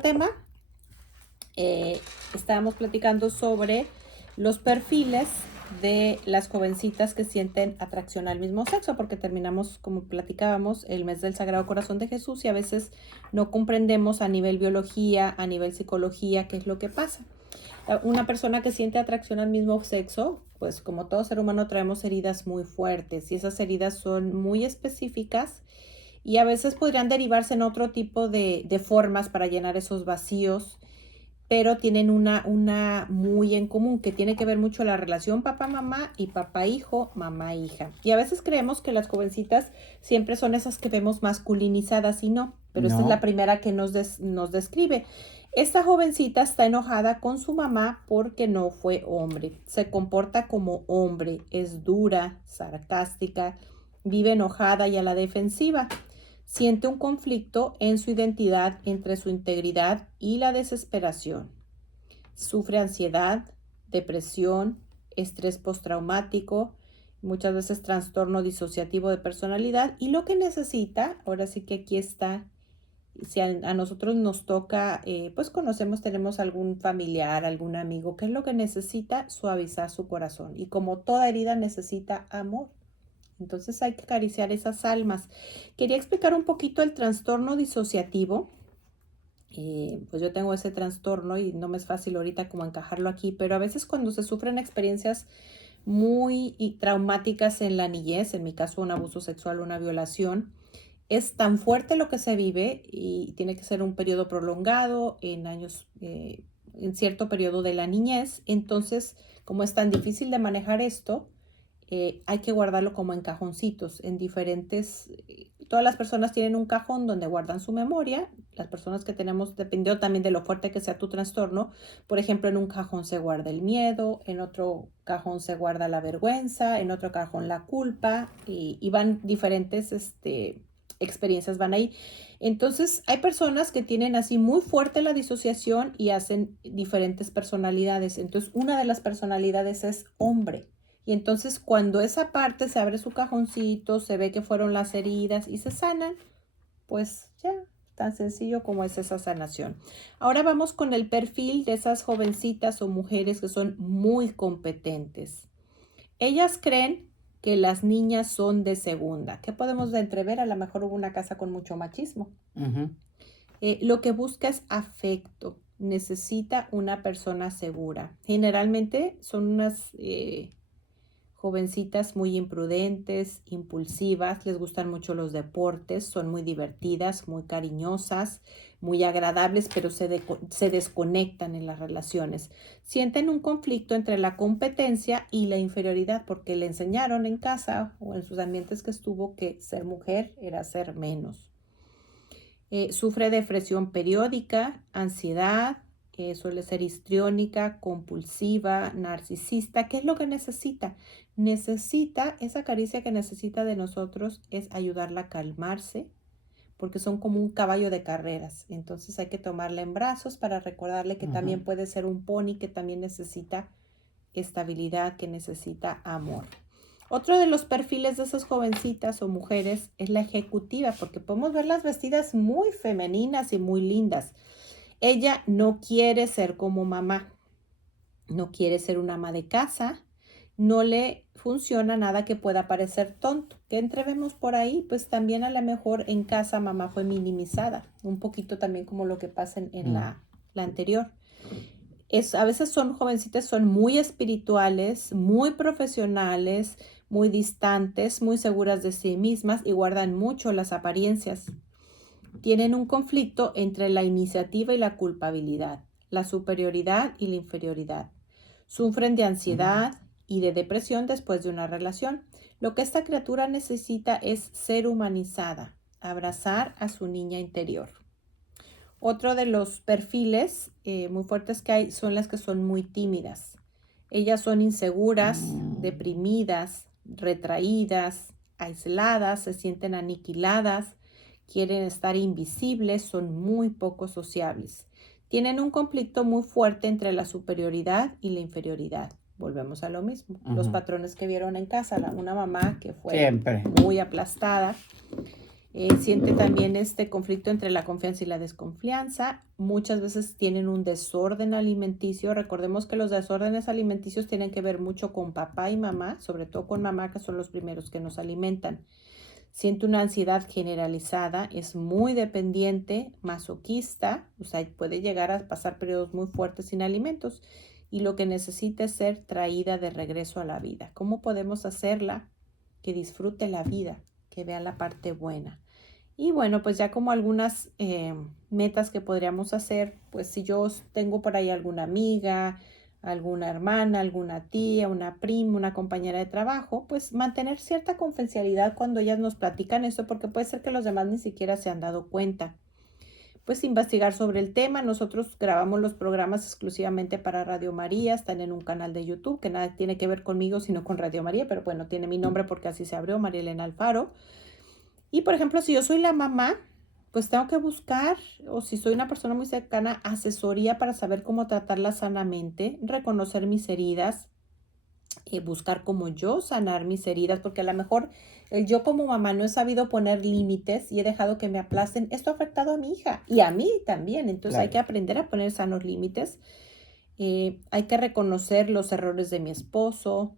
tema, estábamos platicando sobre los perfiles de las jovencitas que sienten atracción al mismo sexo, porque terminamos, como platicábamos, el mes del Sagrado Corazón de Jesús y a veces no comprendemos a nivel biología, a nivel psicología, qué es lo que pasa. Una persona que siente atracción al mismo sexo, pues como todo ser humano traemos heridas muy fuertes y esas heridas son muy específicas y a veces podrían derivarse en otro tipo de formas para llenar esos vacíos, pero tienen una muy en común, que tiene que ver mucho la relación papá-mamá y papá-hijo, mamá-hija. Y a veces creemos que las jovencitas siempre son esas que vemos masculinizadas y no, pero esta es la primera que nos describe. Esta jovencita está enojada con su mamá porque no fue hombre. Se comporta como hombre, es dura, sarcástica, vive enojada y a la defensiva. Siente un conflicto en su identidad entre su integridad y la desesperación. Sufre ansiedad, depresión, estrés postraumático, muchas veces trastorno disociativo de personalidad y lo que necesita, ahora sí que aquí está, si a nosotros nos toca, pues conocemos, tenemos algún familiar, algún amigo, ¿qué es lo que necesita? Suavizar su corazón y como toda herida necesita amor. Entonces hay que acariciar esas almas. Quería explicar un poquito el trastorno disociativo. Pues yo tengo ese trastorno y no me es fácil ahorita como encajarlo aquí, pero a veces cuando se sufren experiencias muy traumáticas en la niñez, en mi caso un abuso sexual, una violación, es tan fuerte lo que se vive y tiene que ser un periodo prolongado en años, en cierto periodo de la niñez. Entonces, como es tan difícil de manejar esto, hay que guardarlo como en cajoncitos, en diferentes, todas las personas tienen un cajón donde guardan su memoria, las personas que tenemos, dependiendo también de lo fuerte que sea tu trastorno, por ejemplo, en un cajón se guarda el miedo, en otro cajón se guarda la vergüenza, en otro cajón la culpa, y van diferentes experiencias, van ahí. Entonces, hay personas que tienen así muy fuerte la disociación y hacen diferentes personalidades. Entonces, una de las personalidades es hombre. Y entonces cuando esa parte se abre su cajoncito, se ve que fueron las heridas y se sanan, pues ya, tan sencillo como es esa sanación. Ahora vamos con el perfil de esas jovencitas o mujeres que son muy competentes. Ellas creen que las niñas son de segunda. ¿Qué podemos entrever? A lo mejor hubo una casa con mucho machismo. Lo que busca es afecto. Necesita una persona segura. Generalmente son unas jovencitas muy imprudentes, impulsivas, les gustan mucho los deportes, son muy divertidas, muy cariñosas, muy agradables, pero se desconectan en las relaciones. Sienten un conflicto entre la competencia y la inferioridad porque le enseñaron en casa o en sus ambientes que estuvo que ser mujer era ser menos. Sufre depresión periódica, ansiedad, suele ser histriónica, compulsiva, narcisista. ¿Qué es lo que necesita? Necesita, esa caricia que necesita de nosotros es ayudarla a calmarse, porque son como un caballo de carreras. Entonces hay que tomarla en brazos para recordarle que también puede ser un pony, que también necesita estabilidad, que necesita amor. Otro de los perfiles de esas jovencitas o mujeres es la ejecutiva, porque podemos verlas vestidas muy femeninas y muy lindas. Ella no quiere ser como mamá, no quiere ser una ama de casa, no le funciona nada que pueda parecer tonto. ¿Qué entrevemos por ahí? Pues también a lo mejor en casa mamá fue minimizada, un poquito también como lo que pasa en la anterior. A veces son jovencitas, son muy espirituales, muy profesionales, muy distantes, muy seguras de sí mismas y guardan mucho las apariencias. Tienen un conflicto entre la iniciativa y la culpabilidad, la superioridad y la inferioridad. Sufren de ansiedad y de depresión después de una relación. Lo que esta criatura necesita es ser humanizada, abrazar a su niña interior. Otro de los perfiles muy fuertes que hay son las que son muy tímidas. Ellas son inseguras, deprimidas, retraídas, aisladas, se sienten aniquiladas, quieren estar invisibles, son muy poco sociables. Tienen un conflicto muy fuerte entre la superioridad y la inferioridad. Volvemos a lo mismo. Los patrones que vieron en casa, una mamá que fue muy aplastada Siente también este conflicto entre la confianza y la desconfianza. Muchas veces tienen un desorden alimenticio. Recordemos que los desórdenes alimenticios tienen que ver mucho con papá y mamá, sobre todo con mamá, que son los primeros que nos alimentan. Siente una ansiedad generalizada, es muy dependiente, masoquista, o sea, puede llegar a pasar periodos muy fuertes sin alimentos y lo que necesita es ser traída de regreso a la vida. ¿Cómo podemos hacerla? Que disfrute la vida, que vea la parte buena. Y bueno, pues ya como algunas metas que podríamos hacer, pues si yo tengo por ahí alguna amiga, alguna hermana, alguna tía, una prima, una compañera de trabajo, pues mantener cierta confidencialidad cuando ellas nos platican eso, porque puede ser que los demás ni siquiera se han dado cuenta. Pues investigar sobre el tema. Nosotros grabamos los programas exclusivamente para Radio María, están en un canal de YouTube que nada tiene que ver conmigo, sino con Radio María, pero bueno, tiene mi nombre porque así se abrió, María Elena Alfaro. Y por ejemplo, si yo soy la mamá, pues tengo que buscar, o si soy una persona muy cercana, asesoría para saber cómo tratarla sanamente, reconocer mis heridas, buscar cómo yo sanar mis heridas, porque a lo mejor yo como mamá no he sabido poner límites y he dejado que me aplasten. Esto ha afectado a mi hija y a mí también, entonces hay Claro. que aprender a poner sanos límites. Hay que reconocer los errores de mi esposo,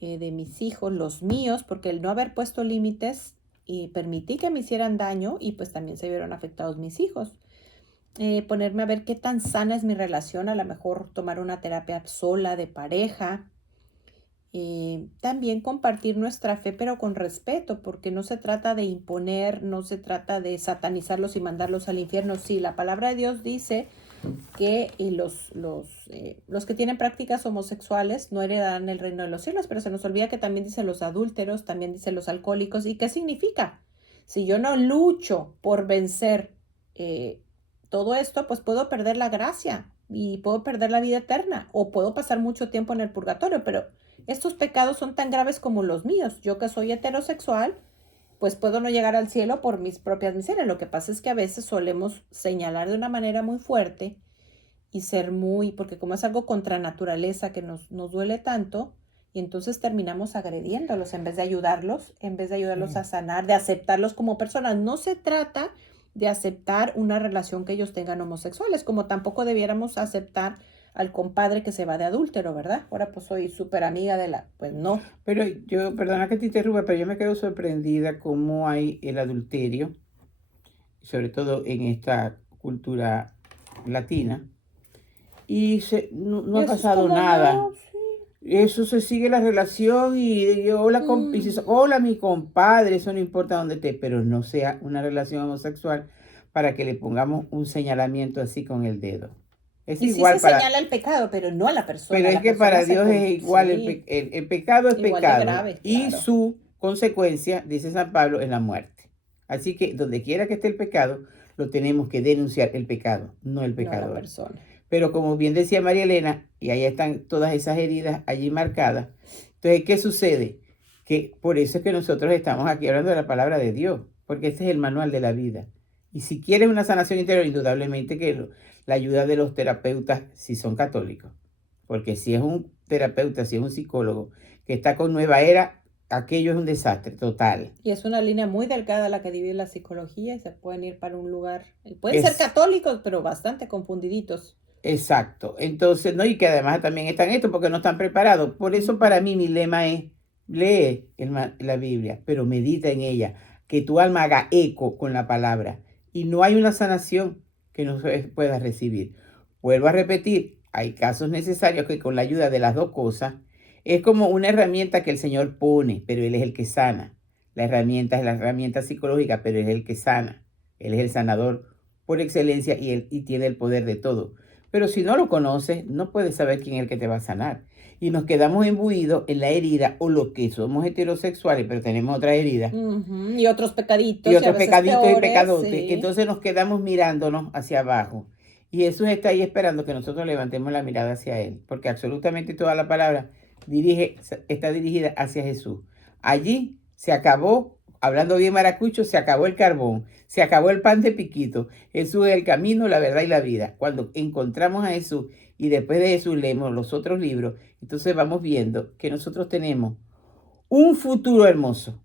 de mis hijos, los míos, porque el no haber puesto límites y permití que me hicieran daño y pues también se vieron afectados mis hijos. Ponerme a ver qué tan sana es mi relación, a lo mejor tomar una terapia sola de pareja. También compartir nuestra fe, pero con respeto, porque no se trata de imponer, no se trata de satanizarlos y mandarlos al infierno. Sí, la palabra de Dios dice que los que tienen prácticas homosexuales no heredarán el reino de los cielos, pero se nos olvida que también dice los adúlteros, también dice los alcohólicos. ¿Y qué significa? Si yo no lucho por vencer eh, todo esto, pues puedo perder la gracia y puedo perder la vida eterna o puedo pasar mucho tiempo en el purgatorio, pero estos pecados son tan graves como los míos. Yo que soy heterosexual, pues puedo no llegar al cielo por mis propias miserias. Lo que pasa es que a veces solemos señalar de una manera muy fuerte y ser muy, porque como es algo contra naturaleza que nos duele tanto, y entonces terminamos agrediéndolos en vez de ayudarlos Sí. a sanar, de aceptarlos como personas. No se trata de aceptar una relación que ellos tengan homosexuales, como tampoco debiéramos aceptar al compadre que se va de adúltero, ¿verdad? Ahora pues soy súper amiga de la, pues no. Pero yo, perdona que te interrumpa, pero yo me quedo sorprendida cómo hay el adulterio, sobre todo en esta cultura latina, y no ha Eso es pasado como nada. no, sí. Eso se sigue la relación y hola, y dices, Mm. hola mi compadre, eso no importa dónde esté, pero no sea una relación homosexual para que le pongamos un señalamiento así con el dedo. Es Y sí se igual para, señala el pecado, pero no a pero es la que persona para se Dios es igual, sí, el pecado es igual de pecado grave, y claro, su consecuencia, dice San Pablo, es la muerte. Así que donde quiera que esté el pecado, lo tenemos que denunciar el pecado, no el no a la pecador. persona. Pero como bien decía María Elena, y ahí están todas esas heridas allí marcadas, entonces, ¿qué sucede? Que por eso es que nosotros estamos aquí hablando de la palabra de Dios, porque este es el manual de la vida. Y si quieres una sanación interior, indudablemente que la ayuda de los terapeutas, si son católicos, porque si es un terapeuta, si es un psicólogo que está con nueva era, aquello es un desastre total. Y es una línea muy delgada la que divide la psicología y se pueden ir para un lugar, pueden ser Es católicos, pero bastante confundiditos. exacto. Entonces, no, y que además también están esto porque no están preparados. Por eso para Ujú. mí mi lema es, lee la Biblia, pero medita en ella, que tu alma haga eco con la palabra. Y no hay una sanación que no puedas recibir. Vuelvo a repetir, hay casos necesarios que con la ayuda de las dos cosas, es como una herramienta que el Señor pone, pero Él es el que sana. La herramienta es la herramienta psicológica, pero Él es el que sana. Él es el sanador por excelencia y tiene el poder de todo. Pero si no lo conoces, no puedes saber quién es el que te va a sanar. Y nos quedamos imbuidos en la herida o lo que somos heterosexuales, pero tenemos otra herida Ujú. Y otros y pecaditos y a otros veces pecaditos y peores, pecadotes. sí. Entonces nos quedamos mirándonos hacia abajo. Y Jesús está ahí esperando que nosotros levantemos la mirada hacia Él, porque absolutamente toda la palabra está dirigida hacia Jesús. Allí se acabó, hablando bien maracucho, se acabó el carbón, se acabó el pan de piquito. Jesús es el camino, la verdad y la vida. Cuando encontramos a Jesús y después de Jesús leemos los otros libros, entonces vamos viendo que nosotros tenemos un futuro hermoso.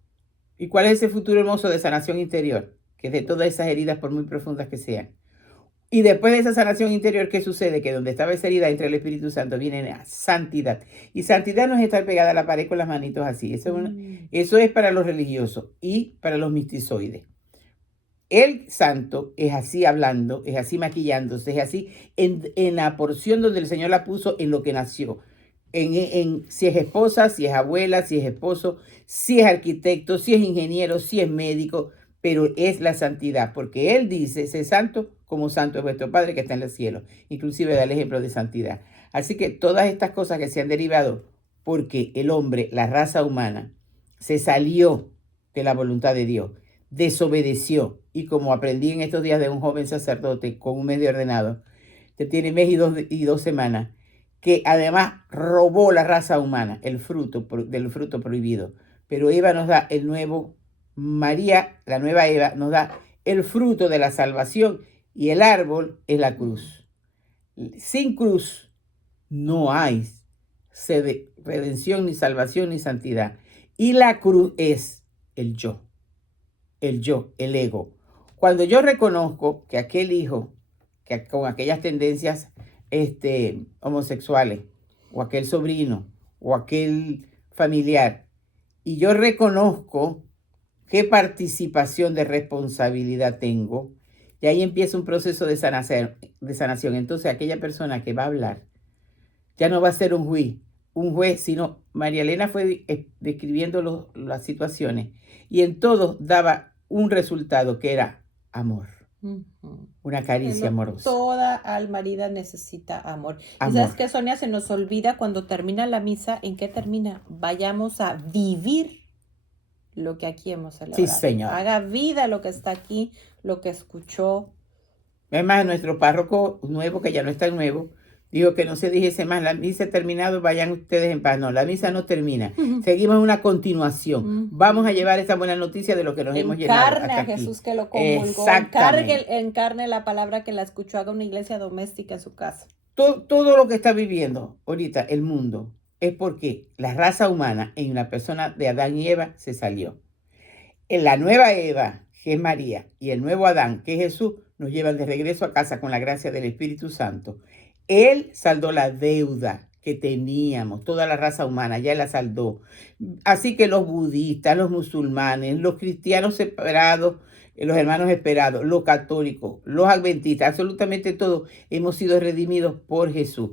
¿Y cuál es ese futuro hermoso de sanación interior? Que es de todas esas heridas, por muy profundas que sean. Y después de esa sanación interior, ¿qué sucede? Que donde estaba esa herida entre el Espíritu Santo viene la santidad. Y santidad no es estar pegada a la pared con las manitos así. Eso es para los religiosos y para los mistizoides. El santo es así hablando, es así maquillándose, es así en la porción donde el Señor la puso en lo que nació. Si es esposa, si es abuela, si es esposo, si es arquitecto, si es ingeniero, si es médico, pero es la santidad, porque Él dice, sé santo como santo es vuestro Padre que está en el cielo. Inclusive da el ejemplo de santidad. Así que todas estas cosas que se han derivado porque el hombre, la raza humana, se salió de la voluntad de Dios, desobedeció, y como aprendí en estos días de un joven sacerdote con un medio ordenado, que tiene mes y dos semanas, que además robó la raza humana, el fruto del fruto prohibido. Pero Eva nos da el nuevo, María, la nueva Eva, nos da el fruto de la salvación, y el árbol es la cruz. Sin cruz no hay redención, ni salvación, ni santidad. Y la cruz es el yo, el ego. Cuando yo reconozco que aquel hijo, que con aquellas tendencias homosexuales, o aquel sobrino, o aquel familiar, y yo reconozco qué participación de responsabilidad tengo, y ahí empieza un proceso de sanación. Entonces aquella persona que va a hablar ya no va a ser un juez, sino María Elena fue describiendo las situaciones, y en todo daba un resultado que era amor. Una caricia amorosa. Toda alma herida necesita amor. Amor. Y sabes que, Sonia, se nos olvida cuando termina la misa. ¿En qué termina? Vayamos a vivir lo que aquí hemos celebrado. Sí, Señor. Haga vida lo que está aquí, lo que escuchó. Es más, nuestro párroco nuevo, que ya no es tan nuevo, dijo que no se dijese más, la misa ha terminado, vayan ustedes en paz. No, la misa no termina. Seguimos en una continuación. Vamos a llevar esa buena noticia de lo que nos hemos llenado hasta a aquí. Jesús que lo comulgó. Encarne la palabra que la escuchó, haga una iglesia doméstica en su casa. Todo lo que está viviendo ahorita el mundo es porque la raza humana en la persona de Adán y Eva se salió. En la nueva Eva, que es María, y el nuevo Adán, que es Jesús, nos llevan de regreso a casa con la gracia del Espíritu Santo. Él saldó la deuda que teníamos, toda la raza humana, ya la saldó. Así que los budistas, los musulmanes, los cristianos separados, los hermanos esperados, los católicos, los adventistas, absolutamente todos hemos sido redimidos por Jesús.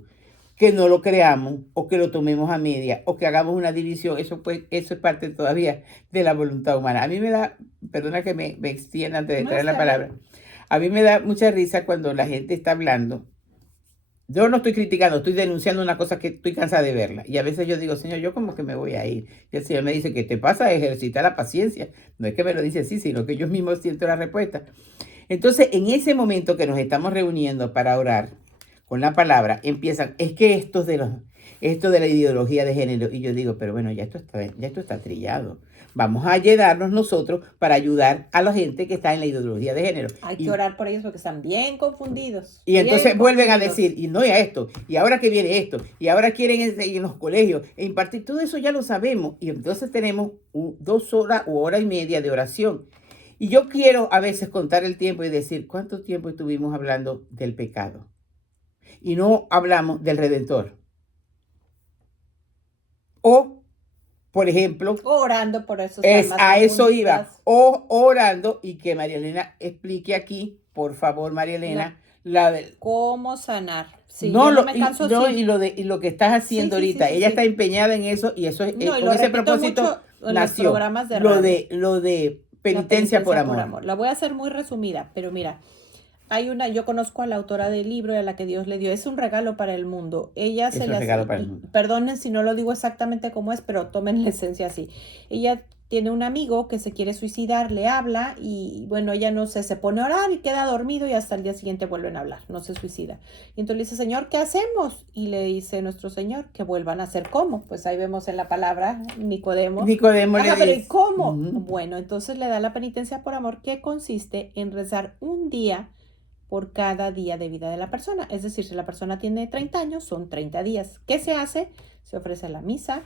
Que no lo creamos, o que lo tomemos a media, o que hagamos una división, eso es parte todavía de la voluntad humana. A mí me da, perdona que me extienda antes de traer la palabra, a mí me da mucha risa cuando la gente está hablando. Yo no estoy criticando, estoy denunciando una cosa que estoy cansada de verla. Y a veces yo digo, Señor, yo como que me voy a ir. Y el Señor me dice, ¿qué te pasa? Ejercita la paciencia. No es que me lo dice así, sino que yo mismo siento la respuesta. Entonces, en ese momento que nos estamos reuniendo para orar con la palabra, empiezan, es que esto de la ideología de género. Y yo digo, pero bueno, ya esto está trillado. Vamos a ayudarnos nosotros para ayudar a la gente que está en la ideología de género. Hay que orar por ellos porque están bien confundidos. Y entonces vuelven a decir, y no a esto, y ahora que viene esto, y ahora quieren en los colegios impartir, todo eso ya lo sabemos. Y entonces tenemos 2 horas o hora y media de oración. Y yo quiero a veces contar el tiempo y decir, ¿cuánto tiempo estuvimos hablando del pecado? Y no hablamos del Redentor. O, por ejemplo, orando por esos a eso iba, o orando, y que María Elena explique aquí, por favor, María Elena, cómo sanar. Sí, no, y lo que estás haciendo ahorita. Ella está empeñada en eso, y eso es con ese propósito nació lo de penitencia por amor. La voy a hacer muy resumida, pero mira, yo conozco a la autora del libro y a la que Dios le dio. Es un regalo para el mundo. Ella se le hace, perdonen si no lo digo exactamente como es, pero tomen la esencia así. Ella tiene un amigo que se quiere suicidar, le habla y bueno, ella no sé, se pone a orar y queda dormido y hasta el día siguiente vuelven a hablar, no se suicida. Y entonces le dice, Señor, ¿qué hacemos? Y le dice nuestro Señor, que vuelvan a hacer cómo. Pues ahí vemos en la palabra Nicodemo. Pero ¿y cómo? Bueno, entonces le da la penitencia por amor, que consiste en rezar un día por cada día de vida de la persona. Es decir, si la persona tiene 30 años, son 30 días. ¿Qué se hace? Se ofrece la misa,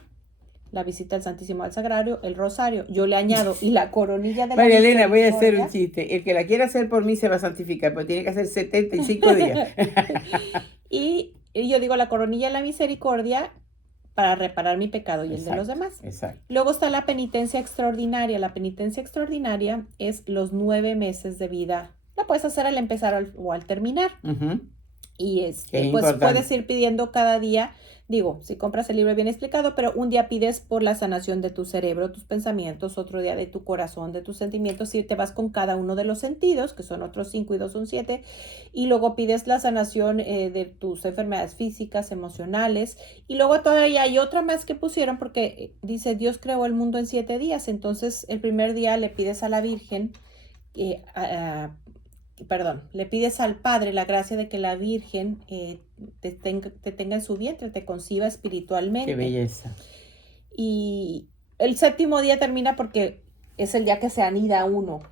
la visita al Santísimo al Sagrario, el rosario, yo le añado y la coronilla de la María Elena, voy a hacer misericordia. un chiste. El que la quiera hacer por mí se va a santificar, pero tiene que hacer 75 días. Y yo digo la coronilla de la misericordia para reparar mi pecado y el de los demás. Exacto. Luego está la penitencia extraordinaria. La penitencia extraordinaria es los 9 meses de vida. La puedes hacer al empezar o al terminar. Ujú. Y Es pues importante. puedes ir pidiendo cada día, digo, si compras el libro bien explicado, pero un día pides por la sanación de tu cerebro, tus pensamientos, otro día de tu corazón, de tus sentimientos, y te vas con cada uno de los sentidos, que son otros 5 y 2 son 7, y luego pides la sanación de tus enfermedades físicas, emocionales, y luego todavía hay otra más que pusieron porque dice, Dios creó el mundo en 7 días, entonces el primer día le pides a la Virgen le pides al Padre la gracia de que la Virgen te tenga en su vientre, te conciba espiritualmente. Qué belleza. Y el 7º día termina porque es el día que se anida uno.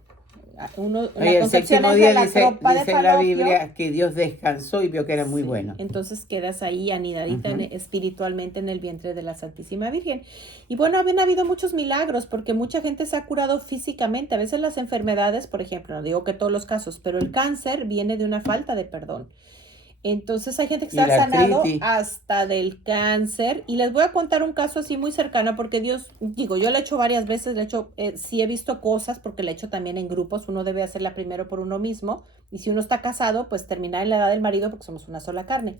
Oye, el 7º día dice la Biblia que Dios descansó y vio que era muy bueno. Entonces quedas ahí anidadita espiritualmente en el vientre de la Santísima Virgen. Y bueno, han habido muchos milagros porque mucha gente se ha curado físicamente. A veces las enfermedades, por ejemplo, no digo que todos los casos, pero el cáncer viene de una falta de perdón. Entonces hay gente que se ha sanado hasta del cáncer y les voy a contar un caso así muy cercano porque yo lo he hecho varias veces, de hecho sí he visto cosas porque lo he hecho también en grupos, uno debe hacerla primero por uno mismo y si uno está casado pues terminar en la edad del marido porque somos una sola carne.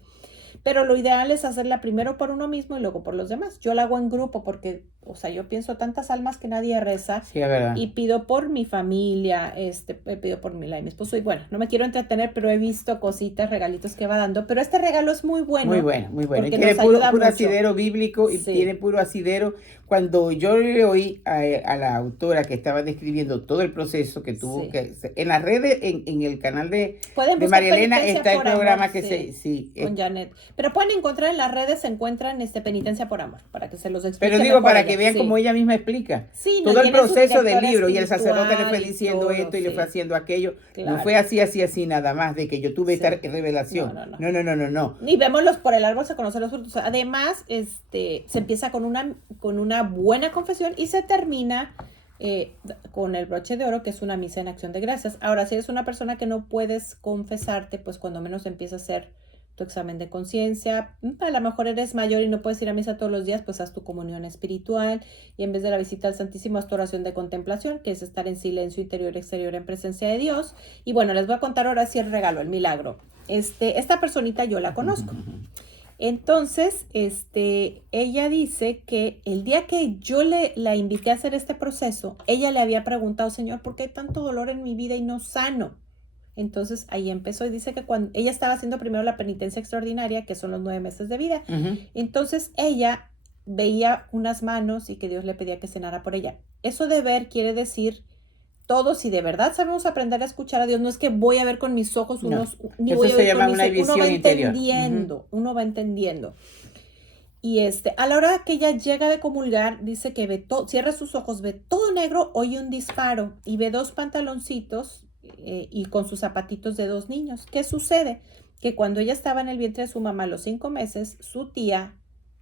Pero lo ideal es hacerla primero por uno mismo y luego por los demás. Yo la hago en grupo porque, o sea, yo pienso tantas almas que nadie reza. Sí, es verdad. Y pido por mi familia, pido por mi esposo. Y bueno, no me quiero entretener, pero he visto cositas, regalitos que va dando. Pero este regalo es muy bueno. Muy bueno, muy bueno. Porque y tiene nos puro ayuda asidero bíblico y tiene puro asidero. Cuando yo le oí a la autora que estaba describiendo todo el proceso que tuvo que... En las redes, en el canal de María Elena está el programa amor, con Janet. Pero pueden encontrar en las redes, se encuentran Penitencia por Amor, para que se los explique. Pero digo, para que vean cómo ella misma explica. Sí, todo el proceso del libro y el sacerdote le fue diciendo todo, esto y le fue haciendo aquello. Claro. No fue así nada más de que yo tuve esta revelación. No. Ni vémoslos por el árbol se conocen los frutos. Además, se empieza con una buena confesión y se termina con el broche de oro, que es una misa en acción de gracias. Ahora, si eres una persona que no puedes confesarte, pues cuando menos empieza a hacer tu examen de conciencia, a lo mejor eres mayor y no puedes ir a misa todos los días, pues haz tu comunión espiritual y en vez de la visita al Santísimo haz tu oración de contemplación, que es estar en silencio interior y exterior en presencia de Dios. Y bueno, les voy a contar ahora sí el regalo, el milagro. Esta personita yo la conozco. Entonces, ella dice que el día que yo la invité a hacer este proceso, ella le había preguntado, Señor, ¿por qué hay tanto dolor en mi vida y no sano? Entonces ahí empezó y dice que cuando ella estaba haciendo primero la penitencia extraordinaria, que son los 9 meses de vida, entonces ella veía unas manos y que Dios le pedía que cenara por ella. Eso de ver quiere decir todos, si de verdad sabemos aprender a escuchar a Dios, no es que voy a ver con mis ojos unos, ni voy a ver con mis ojos, uno va entendiendo, uno va entendiendo. Y a la hora que ella llega de comulgar, dice que ve todo, cierra sus ojos, ve todo negro, oye un disparo y ve 2 pantaloncitos y con sus zapatitos de 2 niños. ¿Qué sucede? Que cuando ella estaba en el vientre de su mamá a los 5 meses, su tía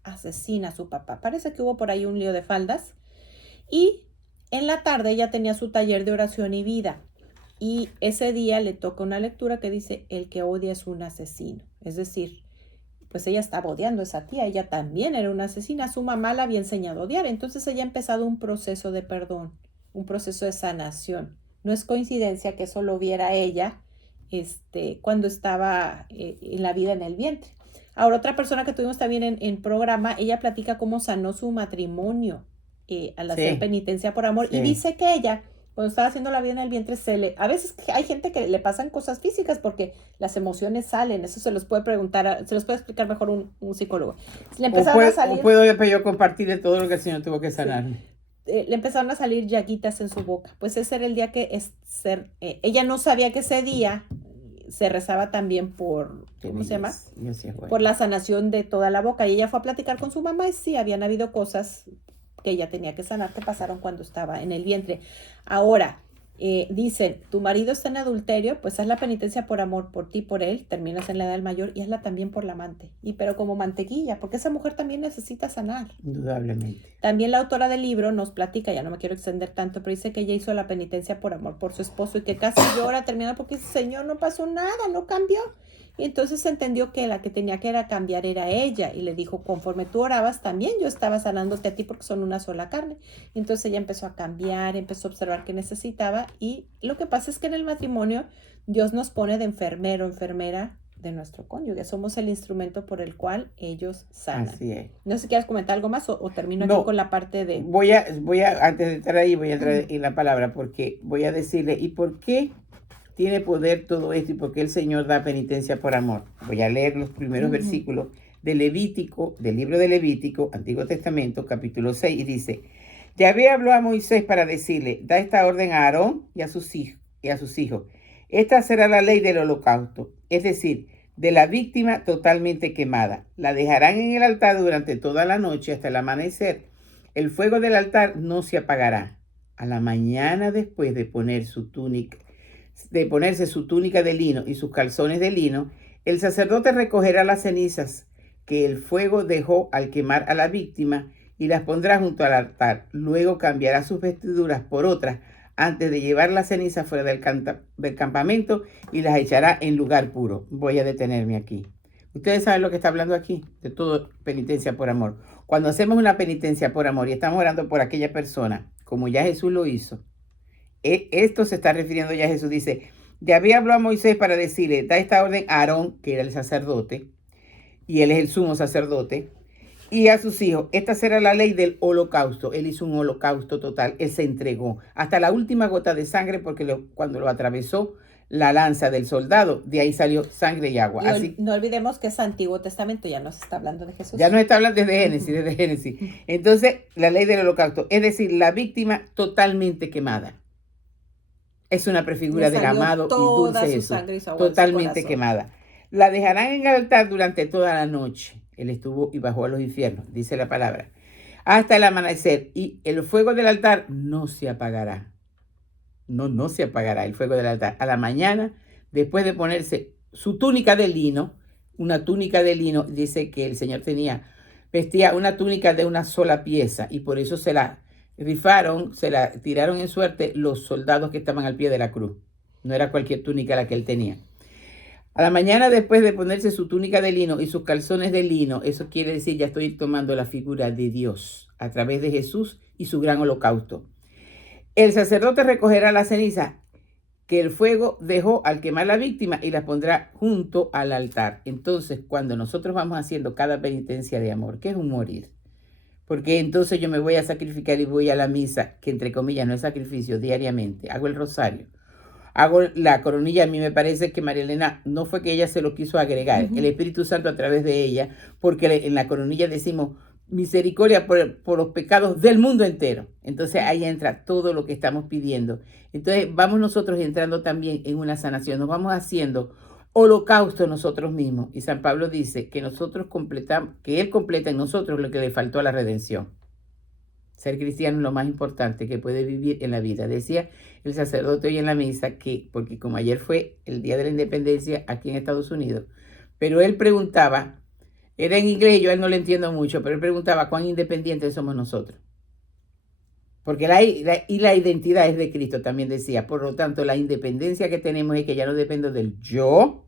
asesina a su papá. Parece que hubo por ahí un lío de faldas y en la tarde ella tenía su taller de oración y vida y ese día le toca una lectura que dice, el que odia es un asesino. Es decir, pues ella estaba odiando a esa tía, ella también era una asesina, su mamá la había enseñado a odiar, entonces ella ha empezado un proceso de perdón, un proceso de sanación. No es coincidencia que eso lo viera ella cuando estaba en la vida en el vientre. Ahora, otra persona que tuvimos también en programa, ella platica cómo sanó su matrimonio al hacer penitencia por amor y dice que ella, cuando estaba haciendo la vida en el vientre, a veces hay gente que le pasan cosas físicas porque las emociones salen, eso se los puede preguntar, se los puede explicar mejor un psicólogo. Le empezaron a salir, o puedo yo compartir de todo lo que el Señor tuvo que sanar. Le empezaron a salir llaguitas en su boca. Pues ese era el día que ella no sabía que ese día se rezaba también por, ¿cómo se llama? Por la sanación de toda la boca. Y ella fue a platicar con su mamá y sí, habían habido cosas que ella tenía que sanar que pasaron cuando estaba en el vientre. Ahora, Dicen, tu marido está en adulterio, pues haz la penitencia por amor por ti, por él, terminas en la edad mayor y hazla también por la amante. Pero como mantequilla, porque esa mujer también necesita sanar. Indudablemente. También la autora del libro nos platica, ya no me quiero extender tanto, pero dice que ella hizo la penitencia por amor por su esposo y que casi llora terminando porque dice, Señor, no pasó nada, no cambió. Y entonces entendió que la que tenía que cambiar era ella y le dijo, conforme tú orabas, también yo estaba sanándote a ti porque son una sola carne. Y entonces ella empezó a cambiar, empezó a observar qué necesitaba y lo que pasa es que en el matrimonio Dios nos pone de enfermero, enfermera de nuestro cónyuge. Somos el instrumento por el cual ellos sanan. Así es. No sé si quieres comentar algo más o termino No, aquí con la parte de... Voy a, antes de entrar ahí, voy a entrar en la palabra porque voy a decirle, ¿y por qué tiene poder todo esto y por qué el Señor da penitencia por amor? Voy a leer los primeros versículos de Levítico, del libro de Levítico, Antiguo Testamento, capítulo 6, y dice, Yahvé habló a Moisés para decirle, da esta orden a Aarón y a sus hijos. Esta será la ley del holocausto, es decir, de la víctima totalmente quemada. La dejarán en el altar durante toda la noche hasta el amanecer. El fuego del altar no se apagará. A la mañana, después de ponerse su túnica de lino y sus calzones de lino, el sacerdote recogerá las cenizas que el fuego dejó al quemar a la víctima y las pondrá junto al altar. Luego cambiará sus vestiduras por otras antes de llevar las cenizas fuera del campamento y las echará en lugar puro. Voy a detenerme aquí. Ustedes saben lo que está hablando aquí, de todo penitencia por amor. Cuando hacemos una penitencia por amor y estamos orando por aquella persona, como ya Jesús lo hizo, esto se está refiriendo ya a Jesús. Dice, Yahvé habló a Moisés para decirle, da esta orden a Aarón, que era el sacerdote, y él es el sumo sacerdote, y a sus hijos. Esta será la ley del holocausto. Él hizo un holocausto total. Él se entregó hasta la última gota de sangre porque cuando lo atravesó la lanza del soldado, de ahí salió sangre y agua. Y Así, no olvidemos que es Antiguo Testamento, ya nos está hablando de Jesús. Ya nos está hablando desde Génesis. Entonces, la ley del holocausto, es decir, la víctima totalmente quemada. Es una prefigura del amado y dulce Jesús, totalmente quemada. La dejarán en el altar durante toda la noche. Él estuvo y bajó a los infiernos, dice la palabra, hasta el amanecer. Y el fuego del altar no se apagará. No se apagará el fuego del altar. A la mañana, después de ponerse su túnica de lino, una túnica de lino, dice que el Señor vestía una túnica de una sola pieza y por eso se la rifaron, se la tiraron en suerte los soldados que estaban al pie de la cruz. No era cualquier túnica la que él tenía. A la mañana, después de ponerse su túnica de lino y sus calzones de lino, eso quiere decir, ya estoy tomando la figura de Dios a través de Jesús y su gran holocausto. El sacerdote recogerá la ceniza que el fuego dejó al quemar la víctima y las pondrá junto al altar. Entonces, cuando nosotros vamos haciendo cada penitencia de amor, ¿qué es un morir? Porque entonces yo me voy a sacrificar y voy a la misa, que entre comillas no es sacrificio, diariamente. Hago el rosario. Hago la coronilla. A mí me parece que María Elena no fue que ella se lo quiso agregar, el Espíritu Santo a través de ella, porque en la coronilla decimos misericordia por los pecados del mundo entero. Entonces ahí entra todo lo que estamos pidiendo. Entonces vamos nosotros entrando también en una sanación, nos vamos haciendo holocausto nosotros mismos. Y San Pablo dice que que Él completa en nosotros lo que le faltó a la redención. Ser cristiano es lo más importante que puede vivir en la vida. Decía el sacerdote hoy en la misa que, porque como ayer fue el Día de la Independencia aquí en Estados Unidos, pero él preguntaba, era en inglés, yo a él no le entiendo mucho, pero él preguntaba cuán independientes somos nosotros. Porque la identidad es de Cristo, también decía. Por lo tanto, la independencia que tenemos es que ya no dependo del yo,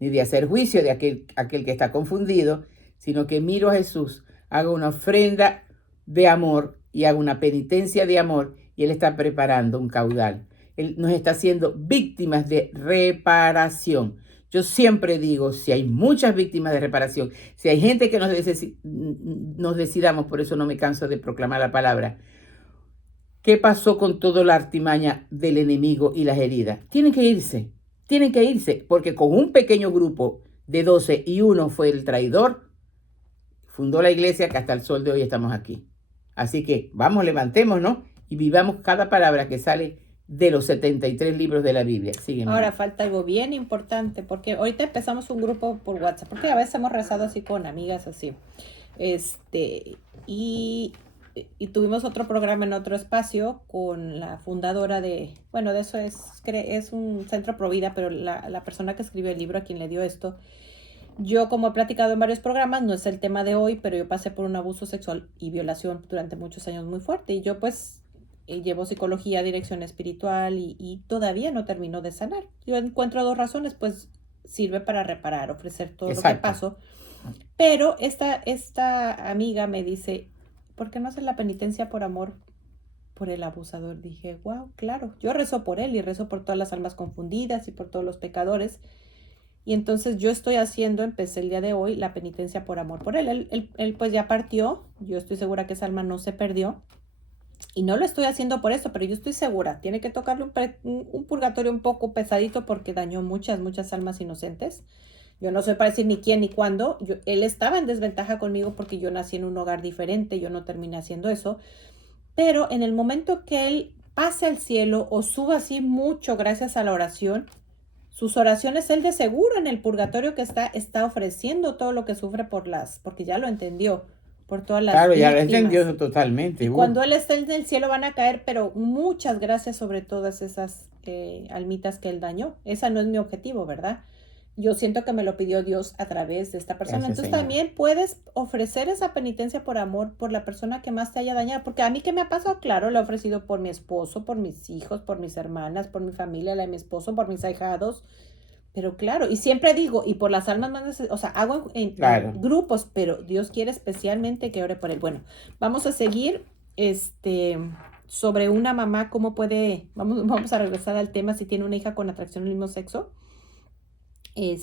ni de hacer juicio de aquel que está confundido, sino que miro a Jesús, hago una ofrenda de amor y hago una penitencia de amor y Él está preparando un caudal. Él nos está haciendo víctimas de reparación. Yo siempre digo, si hay muchas víctimas de reparación, si hay gente que nos decidamos, por eso no me canso de proclamar la palabra, ¿qué pasó con toda la artimaña del enemigo y las heridas? Tienen que irse, porque con un pequeño grupo de 12 y uno fue el traidor, fundó la iglesia que hasta el sol de hoy estamos aquí. Así que vamos, levantémonos y vivamos cada palabra que sale de los 73 libros de la Biblia. Sígueme. Ahora falta algo bien importante, porque ahorita empezamos un grupo por WhatsApp, porque a veces hemos rezado así con amigas así. Y y tuvimos otro programa en otro espacio con la fundadora de, bueno, de eso es un centro Provida, pero la persona que escribió el libro, a quien le dio esto, yo como he platicado en varios programas, no es el tema de hoy, pero yo pasé por un abuso sexual y violación durante muchos años muy fuerte y yo pues llevo psicología, dirección espiritual y todavía no termino de sanar. Yo encuentro dos razones, pues sirve para reparar, ofrecer todo lo que Exacto. pasó, pero esta amiga me dice, ¿por qué no hacer la penitencia por amor por el abusador? Dije, wow, claro, yo rezo por él y rezo por todas las almas confundidas y por todos los pecadores. Y entonces yo estoy haciendo, empecé el día de hoy, la penitencia por amor por él. Él pues ya partió, yo estoy segura que esa alma no se perdió. Y no lo estoy haciendo por eso, pero yo estoy segura, tiene que tocarle un purgatorio un poco pesadito porque dañó muchas almas inocentes. Yo no sé para decir ni quién ni cuándo. Él estaba en desventaja conmigo porque yo nací en un hogar diferente, yo no terminé haciendo eso. Pero en el momento que él pase al cielo o suba así mucho gracias a la oración, sus oraciones, él de seguro en el purgatorio que está ofreciendo todo lo que sufre porque ya lo entendió, por todas las Claro, ya lo víctimas. entendió totalmente. Y cuando él esté en el cielo van a caer, pero muchas gracias sobre todas esas almitas que él dañó. Esa no es mi objetivo, ¿verdad? Yo siento que me lo pidió Dios a través de esta persona. Gracias, Entonces Señor. también puedes ofrecer esa penitencia por amor por la persona que más te haya dañado. Porque a mí que me ha pasado, claro, lo he ofrecido por mi esposo, por mis hijos, por mis hermanas, por mi familia, la de mi esposo, por mis ahijados. Pero claro, y siempre digo, y por las almas más, o sea, hago Claro. en grupos, pero Dios quiere especialmente que ore por él. Bueno, vamos a seguir, sobre una mamá, cómo puede, vamos a regresar al tema si tiene una hija con atracción al mismo sexo. Ay,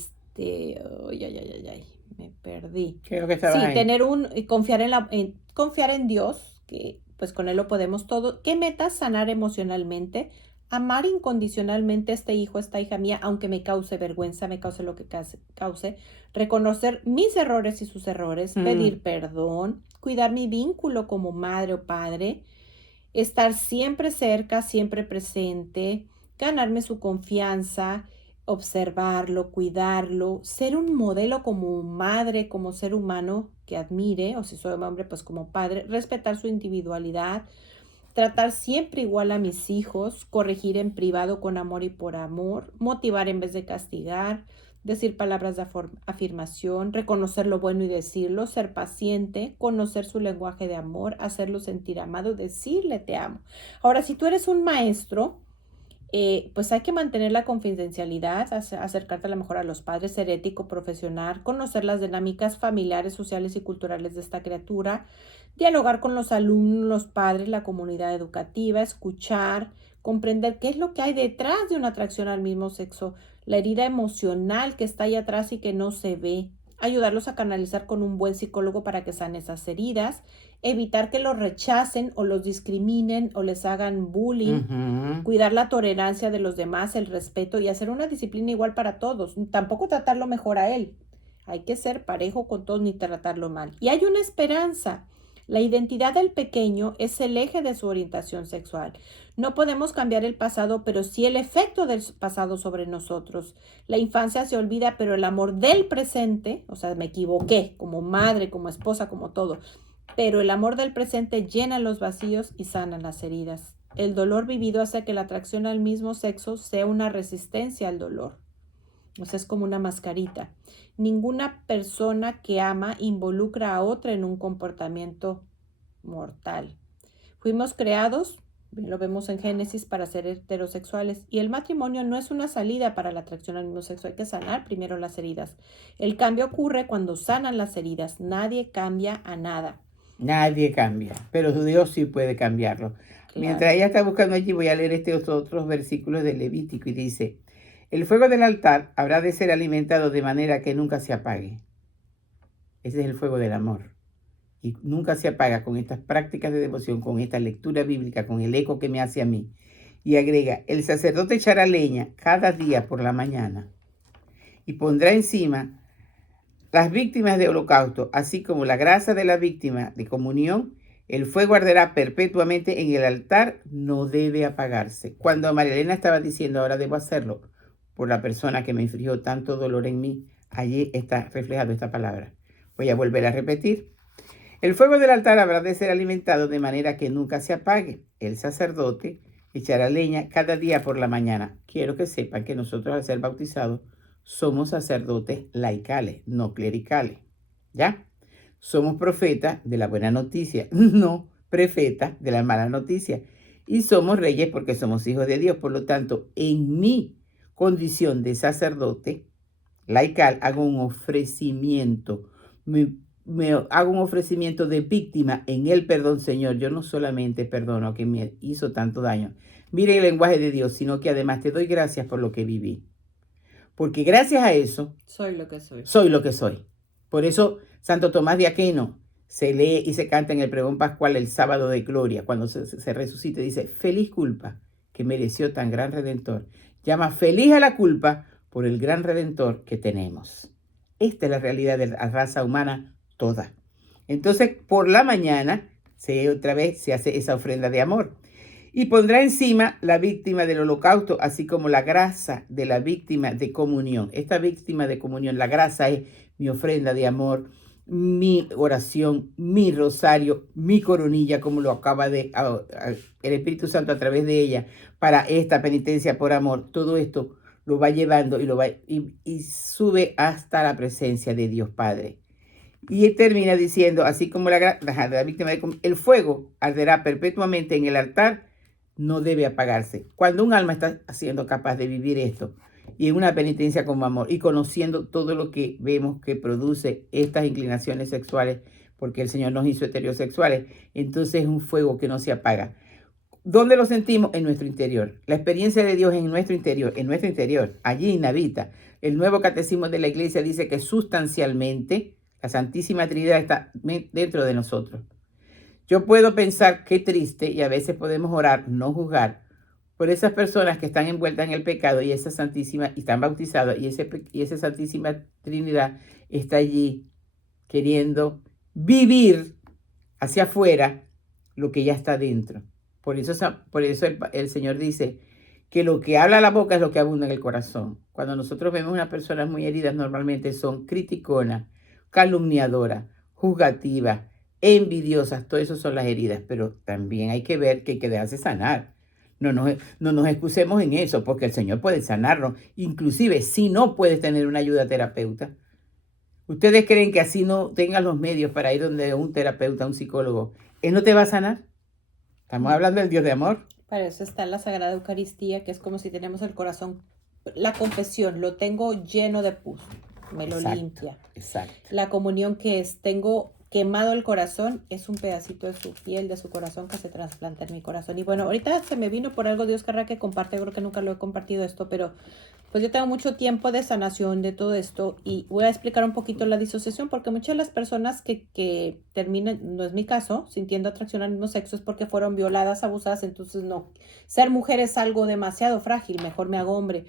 me perdí. ¿Qué es lo que estabas Sí, ahí? confiar en Dios, que pues con él lo podemos todo. ¿Qué metas? Sanar emocionalmente, amar incondicionalmente a este hijo, a esta hija mía, aunque me cause vergüenza, me cause lo que cause, reconocer mis errores y sus errores, Mm, pedir perdón, cuidar mi vínculo como madre o padre, estar siempre cerca, siempre presente, ganarme su confianza, observarlo, cuidarlo, ser un modelo como madre, como ser humano que admire, o si soy hombre, pues como padre, respetar su individualidad, tratar siempre igual a mis hijos, corregir en privado con amor y por amor, motivar en vez de castigar, decir palabras de afirmación, reconocer lo bueno y decirlo, ser paciente, conocer su lenguaje de amor, hacerlo sentir amado, decirle te amo. Ahora, si tú eres un maestro, pues hay que mantener la confidencialidad, acercarte a lo mejor a los padres, ser ético, profesional, conocer las dinámicas familiares, sociales y culturales de esta criatura, dialogar con los alumnos, los padres, la comunidad educativa, escuchar, comprender qué es lo que hay detrás de una atracción al mismo sexo, la herida emocional que está ahí atrás y que no se ve, ayudarlos a canalizar con un buen psicólogo para que sanen esas heridas, evitar que los rechacen o los discriminen o les hagan bullying, ujú. cuidar la tolerancia de los demás, el respeto y hacer una disciplina igual para todos. Tampoco tratarlo mejor a él. Hay que ser parejo con todos ni tratarlo mal. Y hay una esperanza. La identidad del pequeño es el eje de su orientación sexual. No podemos cambiar el pasado, pero sí el efecto del pasado sobre nosotros. La infancia se olvida, pero el amor del presente, o sea, me equivoqué, como madre, como esposa, como todo, pero el amor del presente llena los vacíos y sana las heridas. El dolor vivido hace que la atracción al mismo sexo sea una resistencia al dolor. O sea, es como una mascarita. Ninguna persona que ama involucra a otra en un comportamiento mortal. Fuimos creados, lo vemos en Génesis, para ser heterosexuales y el matrimonio no es una salida para la atracción al mismo sexo. Hay que sanar primero las heridas. El cambio ocurre cuando sanan las heridas. Nadie cambia a nada. Nadie cambia, pero Dios sí puede cambiarlo. Mientras Claro. ella está buscando allí, voy a leer estos otros versículos del Levítico y dice, el fuego del altar habrá de ser alimentado de manera que nunca se apague. Ese es el fuego del amor. Y nunca se apaga con estas prácticas de devoción, con esta lectura bíblica, con el eco que me hace a mí. Y agrega, el sacerdote echará leña cada día por la mañana y pondrá encima las víctimas de holocausto, así como la grasa de la víctima de comunión. El fuego arderá perpetuamente en el altar, no debe apagarse. Cuando María Elena estaba diciendo, ahora debo hacerlo por la persona que me infligió tanto dolor en mí, allí está reflejado esta palabra. Voy a volver a repetir. El fuego del altar habrá de ser alimentado de manera que nunca se apague. El sacerdote echará leña cada día por la mañana. Quiero que sepan que nosotros al ser bautizados somos sacerdotes laicales, no clericales. ¿Ya? Somos profetas de la buena noticia, no profetas de la mala noticia. Y somos reyes porque somos hijos de Dios. Por lo tanto, en mi condición de sacerdote laical hago un ofrecimiento. Me hago un ofrecimiento de víctima en el perdón, Señor. Yo no solamente perdono a quien me hizo tanto daño. Mire el lenguaje de Dios, sino que además te doy gracias por lo que viví. Porque gracias a eso Soy lo que soy. Soy lo que soy. Por eso Santo Tomás de Aquino se lee y se canta en el pregón pascual el sábado de gloria, cuando se resucita, dice, feliz culpa que mereció tan gran redentor. Llama feliz a la culpa por el gran redentor que tenemos. Esta es la realidad de la raza humana toda. Entonces, por la mañana, otra vez se hace esa ofrenda de amor. Y pondrá encima la víctima del holocausto, así como la grasa de la víctima de comunión. Esta víctima de comunión, la grasa es mi ofrenda de amor, mi oración, mi rosario, mi coronilla, como lo acaba de el Espíritu Santo a través de ella, para esta penitencia por amor. Todo esto lo va llevando y sube hasta la presencia de Dios Padre. Y él termina diciendo, así como la víctima de comunión, el fuego arderá perpetuamente en el altar, no debe apagarse. Cuando un alma está siendo capaz de vivir esto y en una penitencia como amor y conociendo todo lo que vemos que produce estas inclinaciones sexuales, porque el Señor nos hizo heterosexuales, entonces es un fuego que no se apaga. ¿Dónde lo sentimos? En nuestro interior. La experiencia de Dios en nuestro interior, allí inhabita. El nuevo catecismo de la iglesia dice que sustancialmente la Santísima Trinidad está dentro de nosotros. Yo puedo pensar qué triste, y a veces podemos orar, no juzgar, por esas personas que están envueltas en el pecado y esa Santísima, y están bautizados, y esa Santísima Trinidad está allí queriendo vivir hacia afuera lo que ya está dentro. Por eso el Señor dice que lo que habla la boca es lo que abunda en el corazón. Cuando nosotros vemos unas personas muy heridas, normalmente son criticonas, calumniadoras, juzgativas, envidiosas, todo eso son las heridas, pero también hay que ver que hay que dejarse sanar. No nos excusemos en eso, porque el Señor puede sanarnos. Inclusive, si no puedes tener una ayuda terapeuta, ¿ustedes creen que así no tengas los medios para ir donde un terapeuta, un psicólogo, él no te va a sanar? Estamos hablando del Dios de amor. Para eso está la Sagrada Eucaristía, que es como si tenemos el corazón, la confesión, lo tengo lleno de pus, me lo limpia. Exacto. La comunión que es, tengo quemado el corazón, es un pedacito de su piel, de su corazón que se trasplanta en mi corazón. Y bueno, ahorita se me vino por algo Dios querrá que comparte, creo que nunca lo he compartido esto, pero pues yo tengo mucho tiempo de sanación de todo esto y voy a explicar un poquito la disociación, porque muchas de las personas que terminan, no es mi caso, sintiendo atracción al mismo sexo es porque fueron violadas, abusadas, entonces no, ser mujer es algo demasiado frágil, mejor me hago hombre.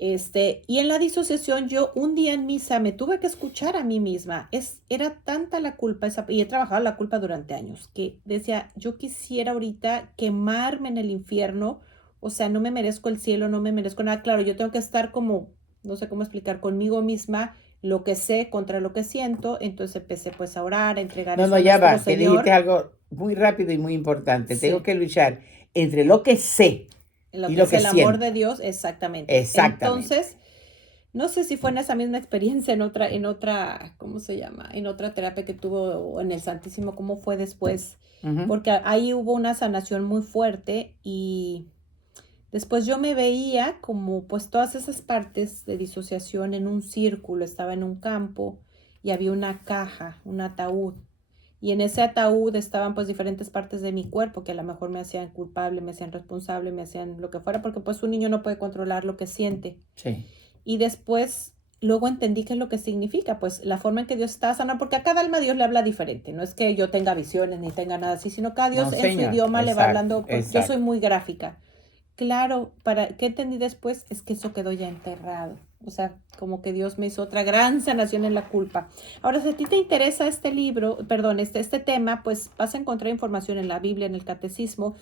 Y en la disociación yo un día en misa me tuve que escuchar a mí misma. Era tanta la culpa, y he trabajado la culpa durante años, que decía, yo quisiera ahorita quemarme en el infierno, o sea, no me merezco el cielo, no me merezco nada. Claro, yo tengo que estar como, no sé cómo explicar, conmigo misma, lo que sé contra lo que siento. Entonces empecé pues a orar, a entregar No, ya va, que Señor. dijiste algo muy rápido y muy importante. Sí. Tengo que luchar entre lo que sé lo y que lo es que el siento. amor de Dios, exactamente. Entonces, no sé si fue en esa misma experiencia, en otra, ¿cómo se llama? En otra terapia que tuvo en el Santísimo, ¿cómo fue después? Porque ahí hubo una sanación muy fuerte y después yo me veía como pues todas esas partes de disociación en un círculo, estaba en un campo y había una caja, un ataúd. Y en ese ataúd estaban pues diferentes partes de mi cuerpo que a lo mejor me hacían culpable, me hacían responsable, me hacían lo que fuera, porque pues un niño no puede controlar lo que siente. Sí. Y después, luego entendí qué es lo que significa, pues la forma en que Dios está sanando, porque a cada alma Dios le habla diferente. No es que yo tenga visiones ni tenga nada así, sino cada Dios en su idioma le va hablando. Pues, yo soy muy gráfica. Claro, ¿qué entendí después? Es que eso quedó ya enterrado. O sea, como que Dios me hizo otra gran sanación en la culpa. Ahora, si a ti te interesa este libro, perdón, este tema, pues vas a encontrar información en la Biblia, en el Catecismo.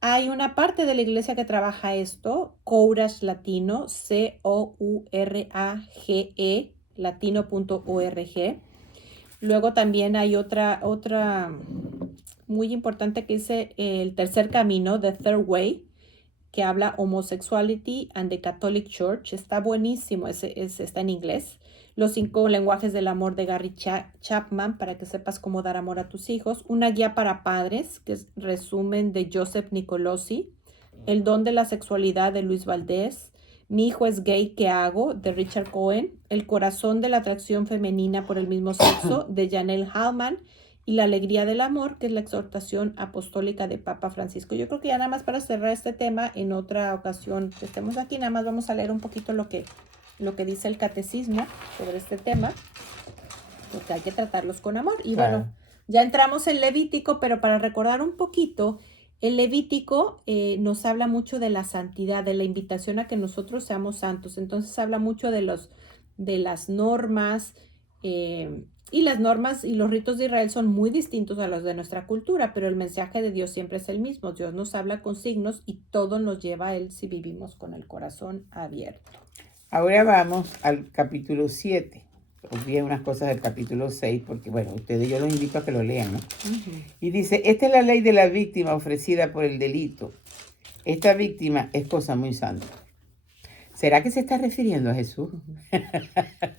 Hay una parte de la iglesia que trabaja esto, Courage Latino, Courage, latino.org. Luego también hay otra muy importante que dice el tercer camino, The Third Way, que habla Homosexuality and the Catholic Church. Está buenísimo, está en inglés. Los 5 lenguajes del amor de Gary Chapman, para que sepas cómo dar amor a tus hijos. Una guía para padres, que es resumen de Joseph Nicolosi. El don de la sexualidad de Luis Valdés. Mi hijo es gay, ¿qué hago? De Richard Cohen. El corazón de la atracción femenina por el mismo sexo de Janelle Hallman. Y la alegría del amor, que es la exhortación apostólica de Papa Francisco. Yo creo que ya nada más para cerrar este tema, en otra ocasión que estemos aquí, nada más vamos a leer un poquito lo que dice el catecismo sobre este tema, porque hay que tratarlos con amor. Y bueno, ya entramos en Levítico, pero para recordar un poquito, el Levítico nos habla mucho de la santidad, de la invitación a que nosotros seamos santos. Entonces habla mucho de las normas, y las normas y los ritos de Israel son muy distintos a los de nuestra cultura, pero el mensaje de Dios siempre es el mismo. Dios nos habla con signos y todo nos lleva a Él si vivimos con el corazón abierto. Ahora vamos al capítulo 7. Olvidé unas cosas del capítulo 6, porque bueno, ustedes yo los invito a que lo lean, ¿no? Y dice, esta es la ley de la víctima ofrecida por el delito. Esta víctima es cosa muy santa. ¿Será que se está refiriendo a Jesús?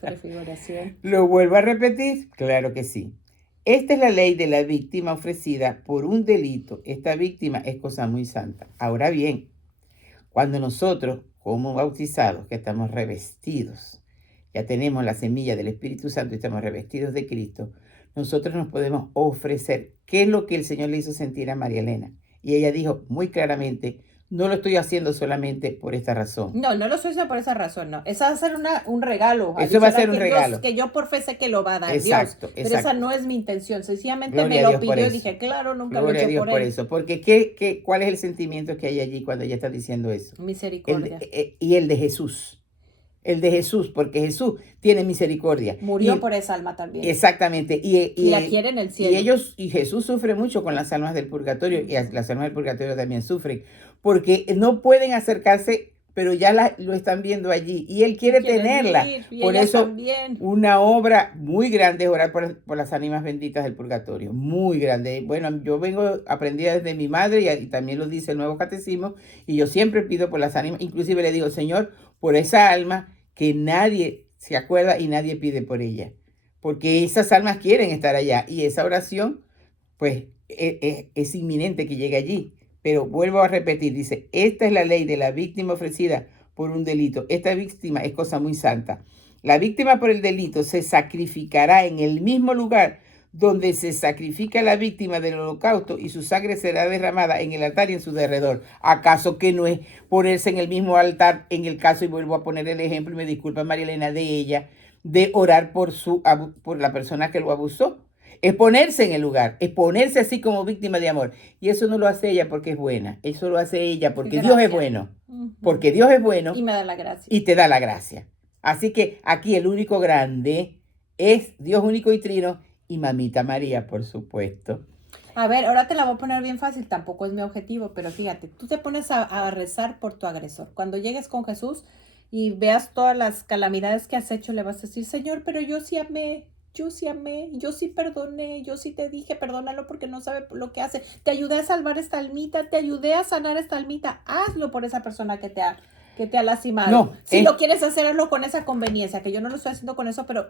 Prefiguración. ¿Lo vuelvo a repetir? Claro que sí. Esta es la ley de la víctima ofrecida por un delito. Esta víctima es cosa muy santa. Ahora bien, cuando nosotros, como bautizados, que estamos revestidos, ya tenemos la semilla del Espíritu Santo y estamos revestidos de Cristo, nosotros nos podemos ofrecer. ¿Qué es lo que el Señor le hizo sentir a María Elena? Y ella dijo muy claramente, no lo estoy haciendo solamente por esta razón. No lo estoy haciendo por esa razón, no. Esa va a ser un regalo. Eso va a ser un regalo. Que yo por fe sé que lo va a dar exacto, Dios. Pero esa no es mi intención. Sencillamente Gloria me lo pidió y dije, claro, nunca lo he hecho por él. Eso. Porque ¿cuál es el sentimiento que hay allí cuando ella está diciendo eso? Misericordia. Y el de Jesús. El de Jesús, porque Jesús tiene misericordia. Murió por esa alma también. Exactamente. Y la quiere en el cielo. Y Jesús sufre mucho con las almas del purgatorio, y las almas del purgatorio también sufren, porque no pueden acercarse, pero ya lo están viendo allí, y Él quiere tenerla. Por eso, también. Una obra muy grande es orar por las ánimas benditas del purgatorio, muy grande. Bueno, yo aprendí desde mi madre, y también lo dice el Nuevo Catecismo, y yo siempre pido por las ánimas, inclusive le digo, Señor, por esa alma que nadie se acuerda y nadie pide por ella, porque esas almas quieren estar allá, y esa oración, pues, es inminente que llegue allí. Pero vuelvo a repetir, dice, esta es la ley de la víctima ofrecida por un delito. Esta víctima es cosa muy santa. La víctima por el delito se sacrificará en el mismo lugar donde se sacrifica la víctima del holocausto, y su sangre será derramada en el altar y en su derredor. ¿Acaso que no es ponerse en el mismo altar, en el caso, y vuelvo a poner el ejemplo, y me disculpa María Elena, de ella, de orar por la persona que lo abusó? Es ponerse en el lugar, es ponerse así como víctima de amor. Y eso no lo hace ella porque es buena, eso lo hace ella porque Dios es bueno. Porque Dios es bueno. Y me da la gracia. Y te da la gracia. Así que aquí el único grande es Dios único y trino, y Mamita María, por supuesto. A ver, ahora te la voy a poner bien fácil, tampoco es mi objetivo, pero fíjate, tú te pones a rezar por tu agresor. Cuando llegues con Jesús y veas todas las calamidades que has hecho, le vas a decir, Señor, pero yo sí amé, yo sí perdoné, yo sí te dije, perdónalo porque no sabe lo que hace. Te ayudé a salvar esta almita, te ayudé a sanar esta almita. Hazlo por esa persona que te ha lastimado. No, si lo quieres hacer, hazlo con esa conveniencia, que yo no lo estoy haciendo con eso, pero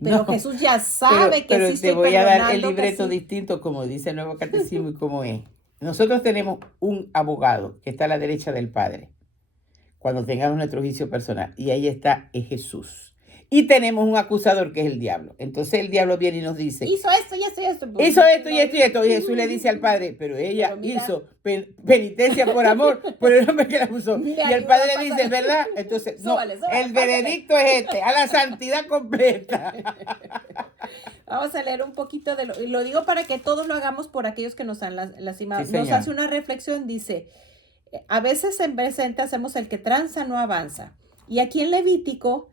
no, Jesús ya sabe que sí estoy perdonando. Pero te voy a dar el libreto distinto, como dice el Nuevo Catecismo y como es. Nosotros tenemos un abogado que está a la derecha del Padre cuando tengamos nuestro juicio personal, y ahí está Jesús. Y tenemos un acusador que es el diablo. Entonces el diablo viene y nos dice, hizo esto y esto y esto. Hizo esto y esto y esto. Y Jesús le dice al Padre, pero ella hizo penitencia por amor por el hombre que la acusó. Y el Padre dice, ¿verdad? Entonces, no, el veredicto es este, a la santidad completa. Vamos a leer un poquito lo digo para que todos lo hagamos por aquellos que nos han lastimado. Sí, nos hace una reflexión, dice, a veces en presente hacemos el que tranza no avanza. Y aquí en Levítico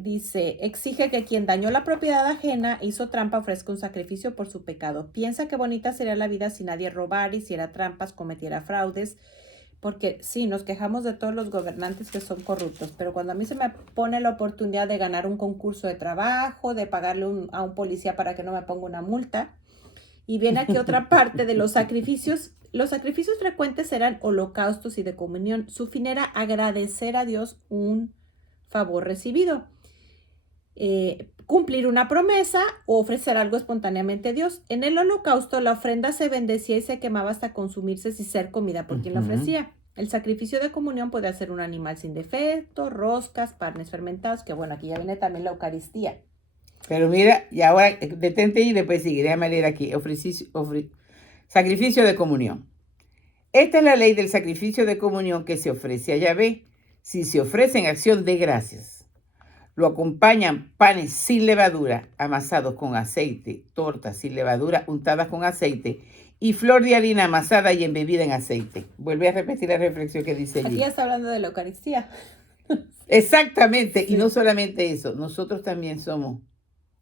dice, exige que quien dañó la propiedad ajena, hizo trampa, ofrezca un sacrificio por su pecado. Piensa que bonita sería la vida si nadie robara, hiciera trampas, cometiera fraudes. Porque sí, nos quejamos de todos los gobernantes que son corruptos, pero cuando a mí se me pone la oportunidad de ganar un concurso de trabajo, de pagarle a un policía para que no me ponga una multa, y viene aquí otra parte de los sacrificios frecuentes eran holocaustos y de comunión. Su fin era agradecer a Dios un favor recibido. Cumplir una promesa o ofrecer algo espontáneamente a Dios. En el holocausto la ofrenda se bendecía y se quemaba hasta consumirse sin ser comida por quien la ofrecía. El sacrificio de comunión puede ser un animal sin defecto, roscas, panes fermentados, que bueno, aquí ya viene también la Eucaristía. Pero mira, y ahora detente y después sigue, déjame leer aquí, sacrificio de comunión. Esta es la ley del sacrificio de comunión que se ofrece a Yahvé. Si se ofrece en acción de gracias, lo acompañan panes sin levadura, amasados con aceite, tortas sin levadura, untadas con aceite, y flor de harina amasada y embebida en aceite. Vuelve a repetir la reflexión que dice allí. Aquí ya está hablando de la Eucaristía. Exactamente, sí. Y no Sí. solamente eso, nosotros también somos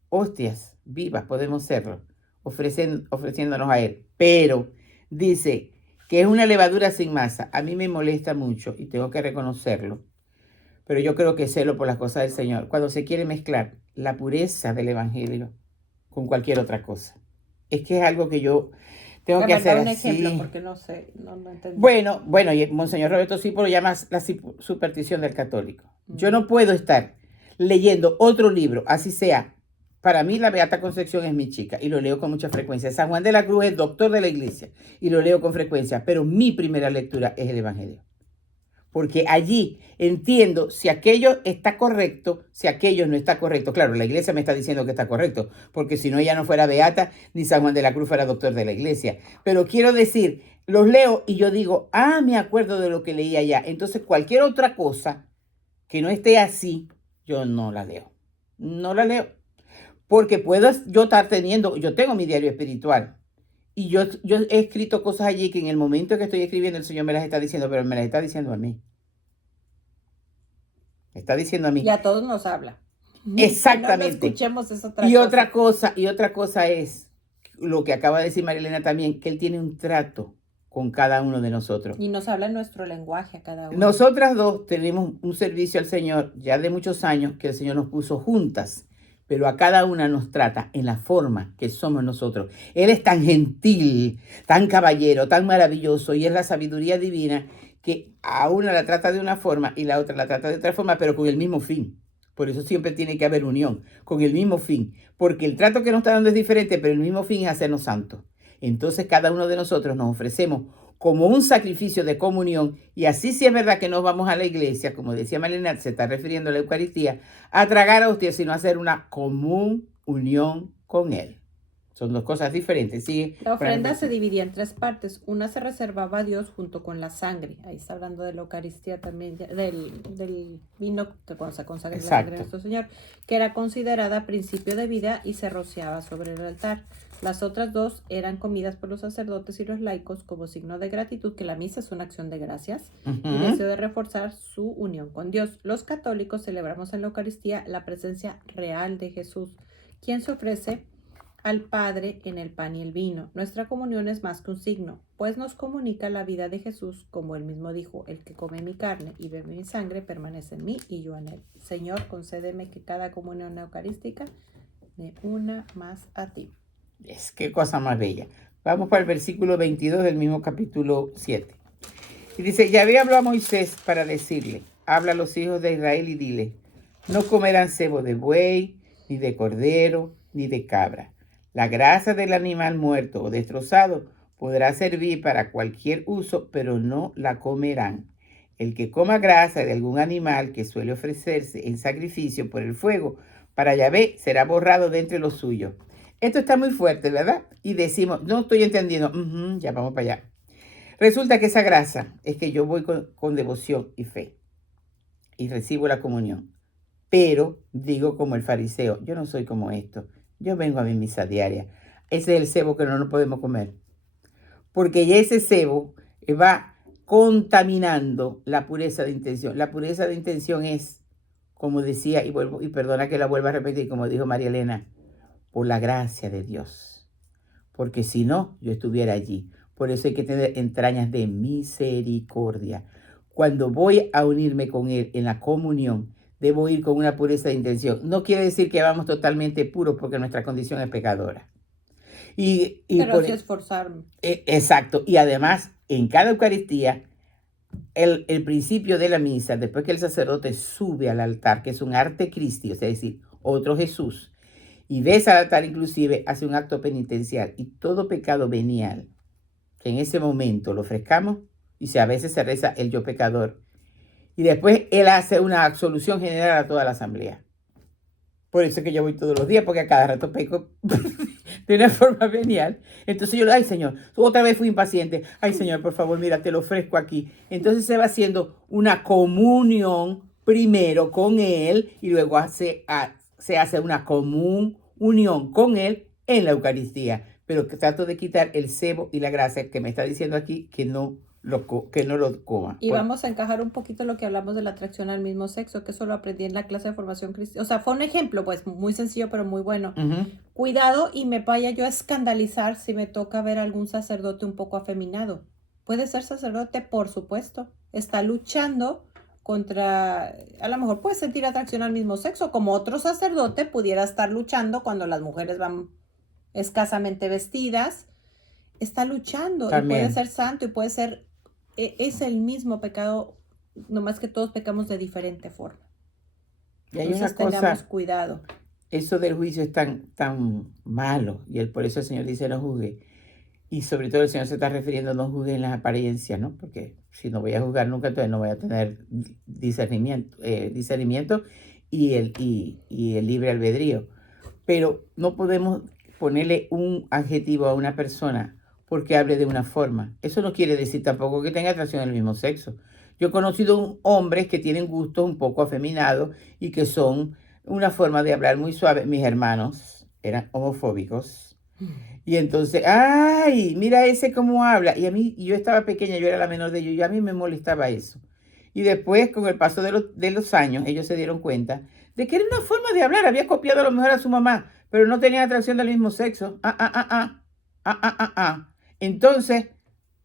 hostias vivas, podemos serlo, ofreciéndonos a Él. Pero dice que es una levadura sin masa. A mí me molesta mucho y tengo que reconocerlo. Pero yo creo que es celo por las cosas del Señor. Cuando se quiere mezclar la pureza del Evangelio con cualquier otra cosa. Es que es algo que yo tengo que hacer un así. ejemplo, porque no sé, no entendí. Bueno, y Monseñor Roberto Cipo lo llama la superstición del católico. Yo no puedo estar leyendo otro libro, así sea. Para mí la Beata Concepción es mi chica y lo leo con mucha frecuencia. San Juan de la Cruz es doctor de la iglesia y lo leo con frecuencia, pero mi primera lectura es el Evangelio. Porque allí entiendo si aquello está correcto, si aquello no está correcto. Claro, la iglesia me está diciendo que está correcto, porque si no ella no fuera beata, ni San Juan de la Cruz fuera doctor de la iglesia. Pero quiero decir, los leo y yo digo, me acuerdo de lo que leí allá. Entonces cualquier otra cosa que no esté así, yo no la leo. No la leo. Porque puedo yo estar yo tengo mi diario espiritual. Y yo he escrito cosas allí que en el momento que estoy escribiendo el Señor me las está diciendo, pero me las está diciendo a mí. Me está diciendo a mí. Y a todos nos habla. Exactamente. No escuchemos es otra cosa. Y otra cosa es lo que acaba de decir Marilena también, que Él tiene un trato con cada uno de nosotros. Y nos habla en nuestro lenguaje a cada uno. Nosotras dos tenemos un servicio al Señor ya de muchos años que el Señor nos puso juntas. Pero a cada una nos trata en la forma que somos nosotros. Él es tan gentil, tan caballero, tan maravilloso y es la sabiduría divina que a una la trata de una forma y la otra la trata de otra forma, pero con el mismo fin. Por eso siempre tiene que haber unión, con el mismo fin. Porque el trato que nos está dando es diferente, pero el mismo fin es hacernos santos. Entonces cada uno de nosotros nos ofrecemos como un sacrificio de comunión, y así sí es verdad que no vamos a la iglesia, como decía Malena, se está refiriendo a la Eucaristía, a tragar a hostias, sino a hacer una común unión con Él. Son dos cosas diferentes. ¿Sí? La ofrenda se dividía en tres partes. Una se reservaba a Dios junto con la sangre. Ahí está hablando de la Eucaristía también, del vino que cuando se consagra la sangre de nuestro Señor, que era considerada principio de vida y se rociaba sobre el altar. Las otras dos eran comidas por los sacerdotes y los laicos como signo de gratitud, que la misa es una acción de gracias, y deseo de reforzar su unión con Dios. Los católicos celebramos en la Eucaristía la presencia real de Jesús, quien se ofrece al Padre en el pan y el vino. Nuestra comunión es más que un signo, pues nos comunica la vida de Jesús, como él mismo dijo: el que come mi carne y bebe mi sangre permanece en mí y yo en él. Señor, concédeme que cada comunión eucarística me una más a ti. Es qué cosa más bella. Vamos para el versículo 22 del mismo capítulo 7. Y dice, Yahvé habló a Moisés para decirle, habla a los hijos de Israel y dile, no comerán cebo de buey, ni de cordero, ni de cabra. La grasa del animal muerto o destrozado podrá servir para cualquier uso, pero no la comerán. El que coma grasa de algún animal que suele ofrecerse en sacrificio por el fuego para Yahvé será borrado de entre los suyos. Esto está muy fuerte, ¿verdad? Y decimos, no estoy entendiendo. Ya vamos para allá. Resulta que esa grasa es que yo voy con devoción y fe y recibo la comunión. Pero digo como el fariseo, yo no soy como esto. Yo vengo a mi misa diaria. Ese es el cebo que no podemos comer. Porque ya ese cebo va contaminando la pureza de intención. La pureza de intención es, como decía, y perdona que la vuelva a repetir, como dijo María Elena, por la gracia de Dios. Porque si no, yo estuviera allí. Por eso hay que tener entrañas de misericordia. Cuando voy a unirme con Él en la comunión, debo ir con una pureza de intención. No quiere decir que vamos totalmente puros porque nuestra condición es pecadora. Pero sí esforzarme. Exacto. Y además, en cada Eucaristía, el principio de la misa, después que el sacerdote sube al altar, que es un arte Christi, es decir, otro Jesús, y besa al altar inclusive, hace un acto penitencial. Y todo pecado venial, que en ese momento lo ofrezcamos, y a veces se reza el yo pecador, y después él hace una absolución general a toda la asamblea. Por eso es que yo voy todos los días, porque a cada rato peco de una forma venial. Entonces yo le digo, ay Señor, otra vez fui impaciente. Ay Señor, por favor, mira, te lo ofrezco aquí. Entonces se va haciendo una comunión primero con Él y luego se hace una común unión con Él en la Eucaristía. Pero que trato de quitar el cebo y la grasa que me está diciendo aquí que no lo coma. Y vamos a encajar un poquito lo que hablamos de la atracción al mismo sexo, que eso lo aprendí en la clase de formación cristiana. O sea, fue un ejemplo, pues, muy sencillo, pero muy bueno. Cuidado y me vaya yo a escandalizar si me toca ver a algún sacerdote un poco afeminado. Puede ser sacerdote, por supuesto. Está luchando contra, a lo mejor puede sentir atracción al mismo sexo, como otro sacerdote pudiera estar luchando cuando las mujeres van escasamente vestidas. Está luchando también. Y puede ser santo y puede ser, es el mismo pecado, nomás que todos pecamos de diferente forma. Y hay entonces tengamos cuidado. Eso del juicio es tan malo, y por eso el Señor dice no juzgue. Y sobre todo el Señor se está refiriendo a no juzgue en las apariencias, ¿no? Porque si no voy a juzgar nunca, entonces no voy a tener discernimiento y el libre albedrío. Pero no podemos ponerle un adjetivo a una persona porque hable de una forma. Eso no quiere decir tampoco que tenga atracción al mismo sexo. Yo he conocido hombres que tienen gustos un poco afeminados y que son una forma de hablar muy suave. Mis hermanos eran homofóbicos. Y entonces, ay, mira ese cómo habla. Y a mí, yo estaba pequeña, yo era la menor de ellos, y a mí me molestaba eso. Y después, con el paso de los años, ellos se dieron cuenta de que era una forma de hablar. Había copiado a lo mejor a su mamá, pero no tenía atracción del mismo sexo. Entonces,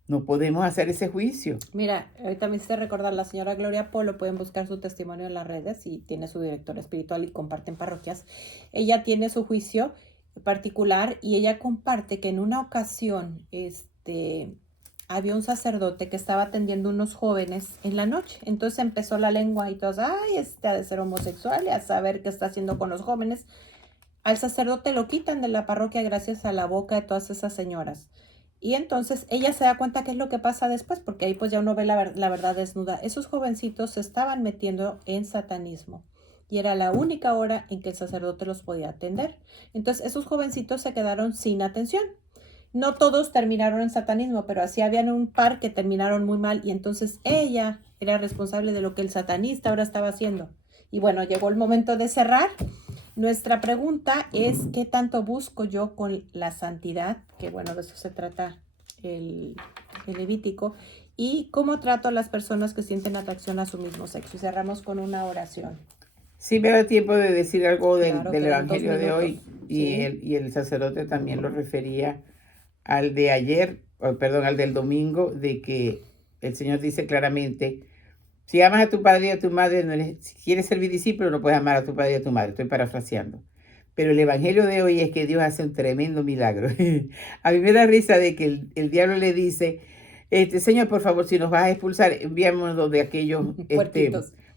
no podemos hacer ese juicio. Mira, ahorita me hiciste recordar la señora Gloria Polo, pueden buscar su testimonio en las redes y tiene su director espiritual y comparten parroquias. Ella tiene su juicio particular y ella comparte que en una ocasión había un sacerdote que estaba atendiendo unos jóvenes en la noche. Entonces empezó la lengua y todos, ay, ha de ser homosexual y a saber qué está haciendo con los jóvenes. Al sacerdote lo quitan de la parroquia gracias a la boca de todas esas señoras. Y entonces ella se da cuenta qué es lo que pasa después, porque ahí pues ya uno ve la verdad desnuda. Esos jovencitos se estaban metiendo en satanismo y era la única hora en que el sacerdote los podía atender. Entonces esos jovencitos se quedaron sin atención. No todos terminaron en satanismo, pero así habían un par que terminaron muy mal y entonces ella era responsable de lo que el satanista ahora estaba haciendo. Y bueno, llegó el momento de cerrar. Nuestra pregunta es, ¿qué tanto busco yo con la santidad? Que bueno, de eso se trata el Levítico. Y cómo trato a las personas que sienten atracción a su mismo sexo. Y cerramos con una oración. Sí, me da tiempo de decir algo del Evangelio de hoy. Y el sacerdote también lo refería al de ayer, al del domingo, de que el Señor dice claramente, si amas a tu padre y a tu madre, si quieres ser mi discípulo, no puedes amar a tu padre y a tu madre. Estoy parafraseando. Pero el evangelio de hoy es que Dios hace un tremendo milagro. A mí me da risa de que el diablo le dice, Señor, por favor, si nos vas a expulsar, enviámonos de aquellos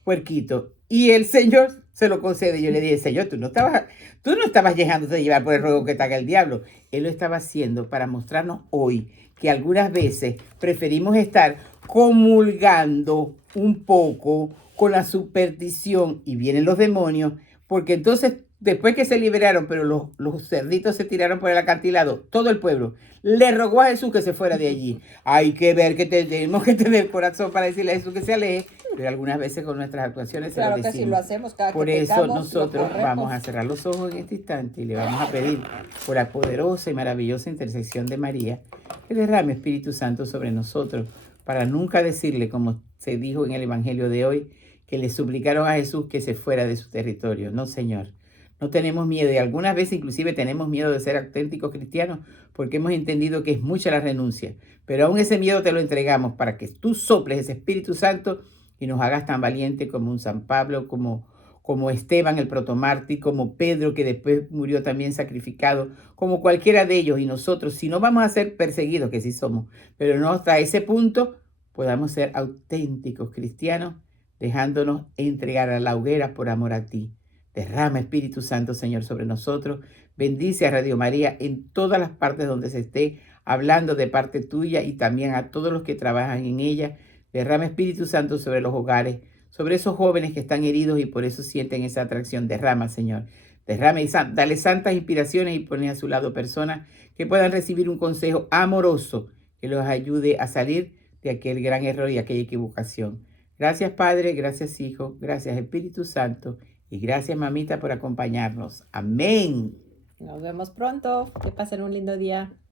puerquitos. Y el Señor se lo concede. Yo le dije, Señor, tú no estabas dejándote de llevar por el ruego que te haga el diablo. Él lo estaba haciendo para mostrarnos hoy que algunas veces preferimos estar comulgando un poco con la superstición y vienen los demonios, porque entonces después que se liberaron, pero los cerditos se tiraron por el acantilado, todo el pueblo le rogó a Jesús que se fuera de allí. Hay que ver que tenemos que tener corazón para decirle a Jesús que se aleje, pero algunas veces con nuestras actuaciones claro se lo decimos. Que sí lo hacemos, cada por que eso pecamos, nosotros vamos a cerrar los ojos en este instante y le vamos a pedir por la poderosa y maravillosa intercesión de María que derrame Espíritu Santo sobre nosotros para nunca decirle, como se dijo en el Evangelio de hoy, que le suplicaron a Jesús que se fuera de su territorio. No, Señor. No tenemos miedo y algunas veces inclusive tenemos miedo de ser auténticos cristianos porque hemos entendido que es mucha la renuncia. Pero aún ese miedo te lo entregamos para que tú soples ese Espíritu Santo y nos hagas tan valientes como un San Pablo, como Esteban el protomártir, como Pedro que después murió también sacrificado, como cualquiera de ellos. Y nosotros, si no vamos a ser perseguidos, que sí somos, pero no hasta ese punto, podamos ser auténticos cristianos, dejándonos entregar a la hoguera por amor a ti. Derrama Espíritu Santo, Señor, sobre nosotros. Bendice a Radio María en todas las partes donde se esté hablando de parte tuya y también a todos los que trabajan en ella. Derrama Espíritu Santo sobre los hogares, sobre esos jóvenes que están heridos y por eso sienten esa atracción. Derrama, Señor. Derrama y dale santas inspiraciones y pone a su lado personas que puedan recibir un consejo amoroso que los ayude a salir de aquel gran error y aquella equivocación. Gracias, Padre. Gracias, Hijo. Gracias, Espíritu Santo. Y gracias, mamita, por acompañarnos. Amén. Nos vemos pronto. Que pasen un lindo día.